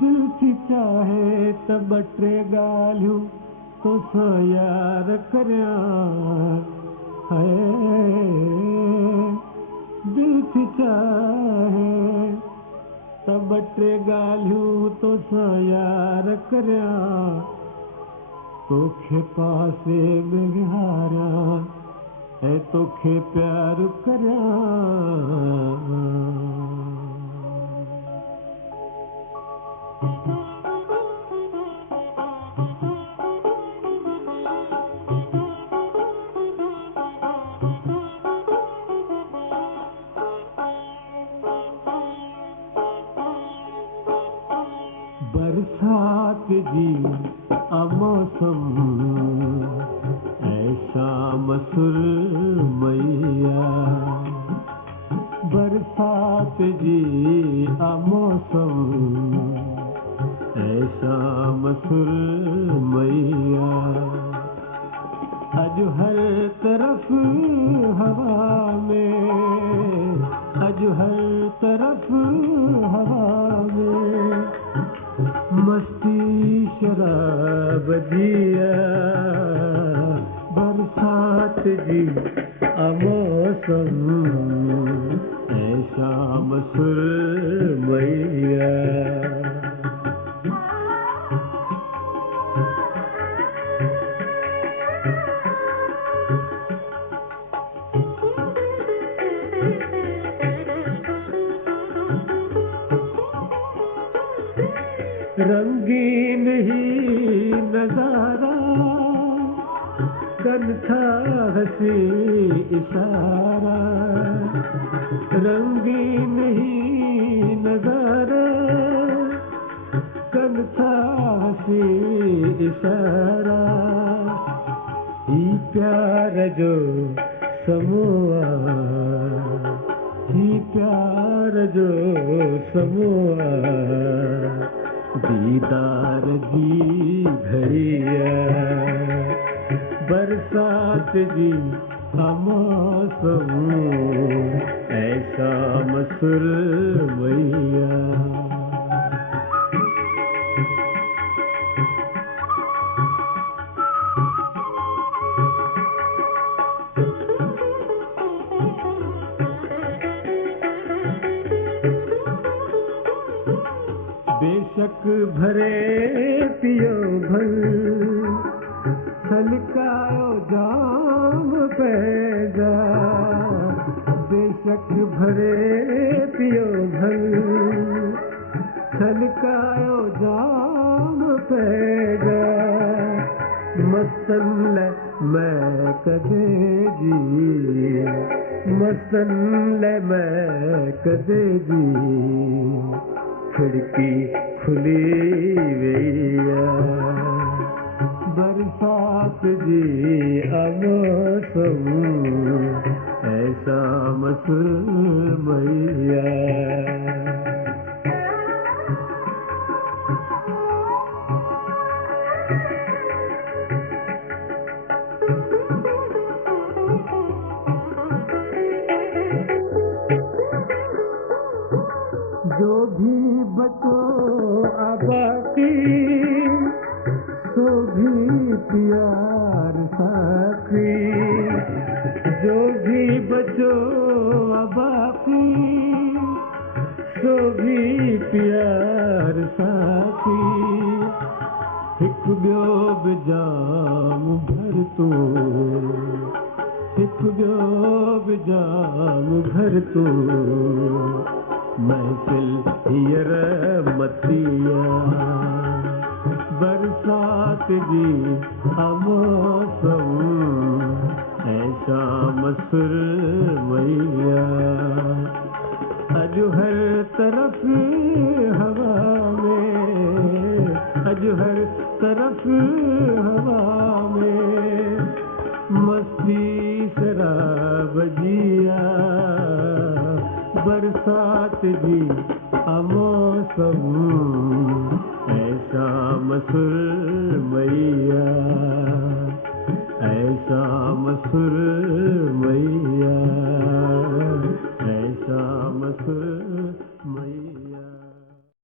दिल की चाहे त बटे ॻाल्हियूं तो सो यार करियां है। दिल की चाहे त बटे ॻाल्हियूं तो सो यार करियां तोखे पासे में विहारियां ऐं तोखे प्यार करियां। बरसात जी अमौसम ऐसा सुरमैया बरसात जी अमौसम ऐसा सुरमैया अज हर तरफ हवा में अज हर तरफ हवा में मस्ती शराब जिया बरसात जी अमौसम ऐसा सुरमैया। रंगीन ही नजारा कनथा हसी इशारा रंगीन ही नजारा कनथा हसी इशारा ही प्यार जो समूआ ही प्यार जो समूआ दीदार जी घड़िया बरसात जी मौसम ऐसा सुरमैया। बेशक भरे पियो भल छलकायो जाम पैदा बेशक भरे पियो भल छलकायो जाम पैदा मस्तन ले मैं कदे जी मस्तन ले मैं कदे जी खिड़की खुली वैया बरसात जी मौसम ऐसा सुरमैया। जो भी बचो आबादी सो भी प्यार साथी जो भी बचो आबादी सो भी प्यार साथी हिक ॿियो बि जाम भर तू हिक ॿियो बि जाम भर तू महफिल हींअर मतिया बरसात जी मौसम ऐसा सुरमैया अज हर तरफ हवा में अज हर तरफ हवा में मस्ती शराब जिया बरसात जी मौसम